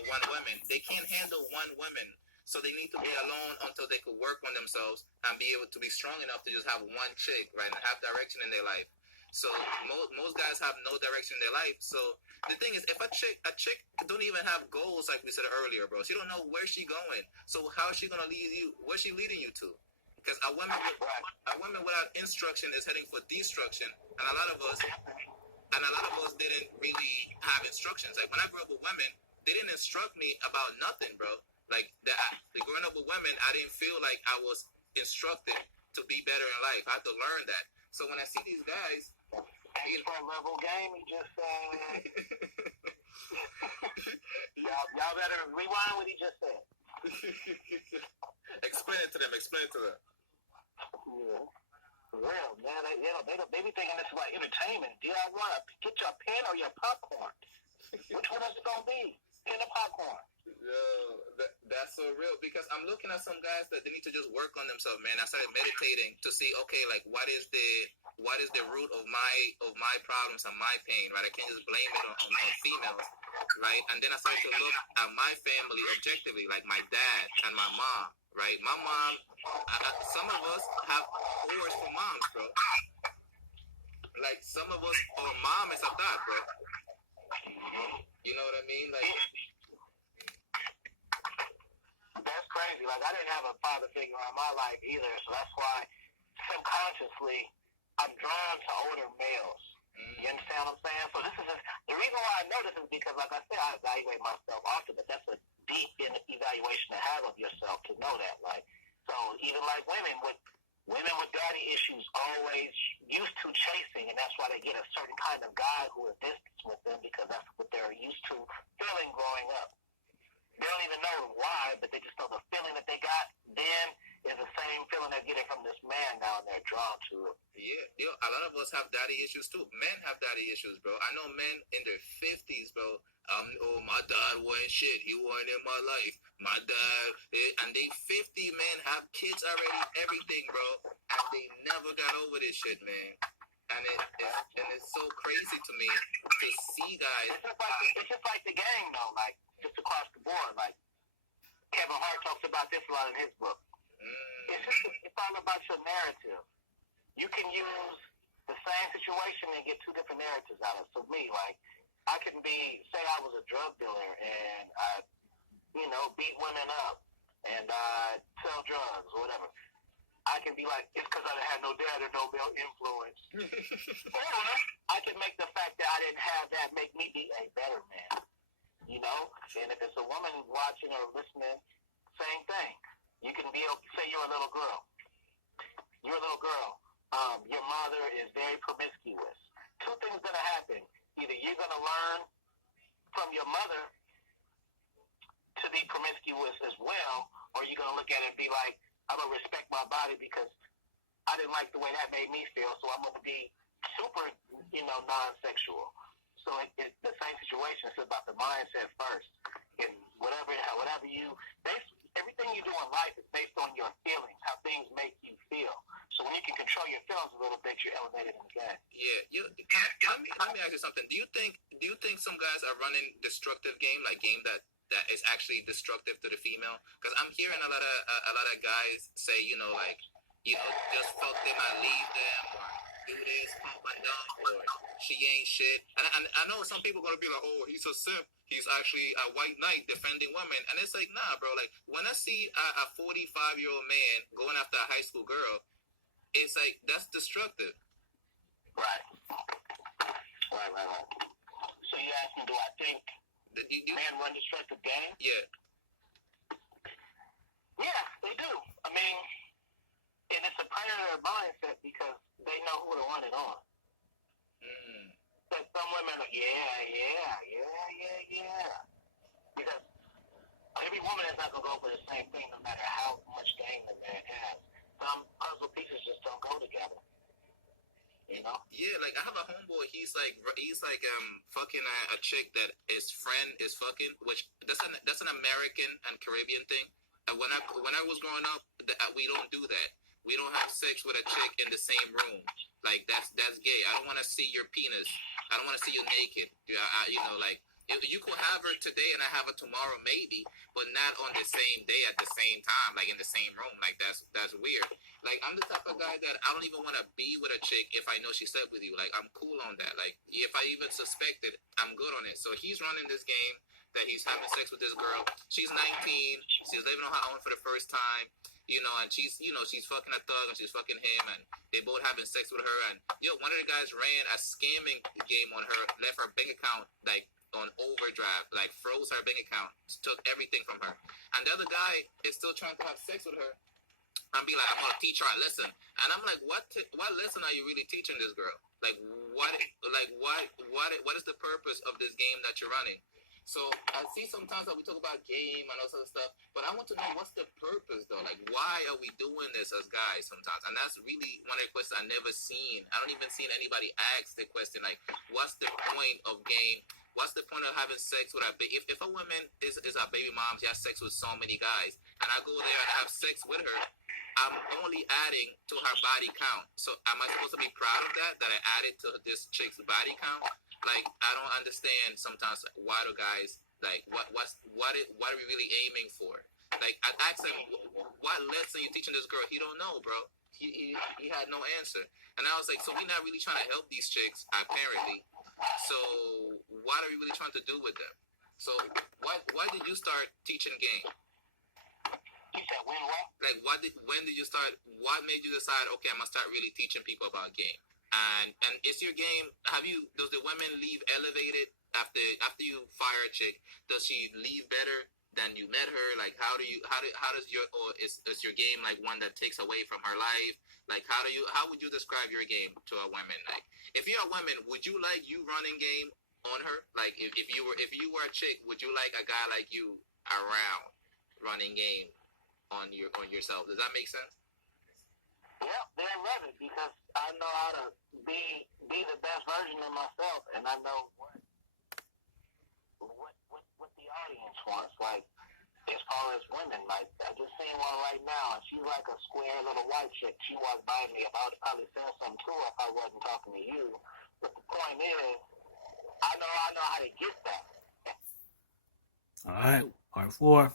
with one woman. They can't handle one woman. So they need to be alone until they could work on themselves and be able to be strong enough to just have one chick, right, and have direction in their life. So most guys have no direction in their life. So the thing is, if a chick don't even have goals, like we said earlier, bro, she don't know where she going. So how is she gonna lead you? Where's she leading you to? Because a woman without instruction is heading for destruction, and a lot of us didn't really have instructions. Like when I grew up with women, they didn't instruct me about nothing, bro. Like the growing up with women, I didn't feel like I was instructed to be better in life. I had to learn that. So when I see these guys, expert level game, he just y'all better rewind what he just said. Explain it to them. Yeah. For real, man. They be thinking this is like entertainment. Do y'all want to get your pen or your popcorn? Which one is it gonna be? Pen or popcorn? Yo, that's so real, because I'm looking at some guys that they need to just work on themselves, man. I started meditating to see, okay, like what is the root of my problems and my pain, right? I can't just blame it on females, right? And then I started to look at my family objectively, like my dad and my mom, right? My mom, some of us have horrors for moms, bro. Like some of us, our mom is a thought, bro. You know what I mean? Like. That's crazy. Like, I didn't have a father figure in my life either, so that's why subconsciously I'm drawn to older males. You understand what I'm saying? So this is just, the reason why I know this is because, like I said, I evaluate myself often, but that's a deep evaluation to have of yourself to know that. Like, so even like women with daddy issues always used to chasing, and that's why they get a certain kind of guy who is distant with them, because that's what they're used to feeling growing up. They don't even know why, but they just know the feeling that they got then is the same feeling they're getting from this man now, and they're drawn to it. Yeah, a lot of us have daddy issues too. Men have daddy issues, bro. I know men in their 50s, bro. Oh, my dad wasn't shit. He wasn't in my life. My dad, and they 50 men have kids already, everything, bro. And they never got over this shit, man. And it's so crazy to me to see guys. It's just like the gang, though. Like, just across the board. Like, Kevin Hart talks about this a lot in his book. It's all about your narrative. You can use the same situation and get two different narratives out of it. So me, like, I can say I was a drug dealer and I, beat women up and I sell drugs or whatever. I can be like, it's because I had no dad or no male influence. Or I can make the fact that I didn't have that make me be a better man. And if it's a woman watching or listening, same thing. You can say you're a little girl. You're a little girl. Your mother is very promiscuous. Two things going to happen. Either you're going to learn from your mother to be promiscuous as well, or you're going to look at it and be like, I'm going to respect my body because I didn't like the way that made me feel, so I'm going to be super, non-sexual. So it's the same situation. It's about the mindset first. And everything you do in life is based on your feelings, how things make you feel. So when you can control your feelings a little bit, you're elevated in the game. Yeah. Let me ask you something. Do you think some guys are running destructive game, like game that is actually destructive to the female? Because I'm hearing a lot of guys say, just fuck them and leave them, or do this, pump and dump, or she ain't shit. And I know some people are going to be like, oh, he's a simp. He's actually a white knight defending women. And it's like, nah, bro. Like, when I see a 45-year-old man going after a high school girl, it's like, that's destructive. Right. So you asking, do I think men run destructive game? Yeah. Yeah, they do. I mean, and it's a predator mindset because they know who to run it on. But some women are, because every woman is not going to go for the same thing no matter how much game the man has. Some puzzle pieces just don't go together. Yeah, like I have a homeboy. He's like fucking a chick that his friend is fucking, which that's an American and Caribbean thing. And when I was growing up, we don't do that. We don't have sex with a chick in the same room. Like that's gay. I don't want to see your penis. I don't want to see you naked. You could have her today and I have her tomorrow, maybe, but not on the same day at the same time, like in the same room. Like that's weird. Like I'm the type of guy that I don't even want to be with a chick if I know she slept with you. Like I'm cool on that. Like if I even suspect it, I'm good on it. So he's running this game that he's having sex with this girl. She's 19. She's living on her own for the first time. And she's fucking a thug and she's fucking him, and they both having sex with her. And one of the guys ran a scamming game on her, left her bank account like on overdrive, like froze her bank account, took everything from her. And the other guy is still trying to have sex with her. I'm be like, I'm gonna teach her a lesson, and I'm like, what lesson are you really teaching this girl? Like, what is the purpose of this game that you're running? So I see sometimes that we talk about game and all sorts of stuff, but I want to know what's the purpose though. Like, why are we doing this as guys sometimes? And that's really one of the questions I never seen. I don't even seen anybody ask the question like, what's the point of game? What's the point of having sex with if a woman is a baby mom, she has sex with so many guys, and I go there and have sex with her, I'm only adding to her body count. So am I supposed to be proud of that I added to this chick's body count? Like, I don't understand sometimes why do guys, like, what are we really aiming for? Like, I asked him, what lesson you teaching this girl? He don't know, bro. He had no answer. And I was like, so we're not really trying to help these chicks, apparently. So what are we really trying to do with them? So why did you start teaching game? You said when what? Like, when did you start? What made you decide? Okay, I'm gonna start really teaching people about game. And is your game? Does the women leave elevated after you fire a chick? Does she leave better than you met her? Like, how does your, or is your game like one that takes away from her life? Like, how would you describe your game to a woman? Like, if you're a woman, would you like you running game on her? Like, if you were a chick, would you like a guy like you around running game on yourself? Does that make sense? Yep, they love it because I know how to be the best version of myself, and I know what the audience wants. Like, as far as women, like, I just seen one right now, and she's like a square little white chick. She walked by me. I would probably say something to her if I wasn't talking to you. But the point is, I know how to get that. All right, part 4.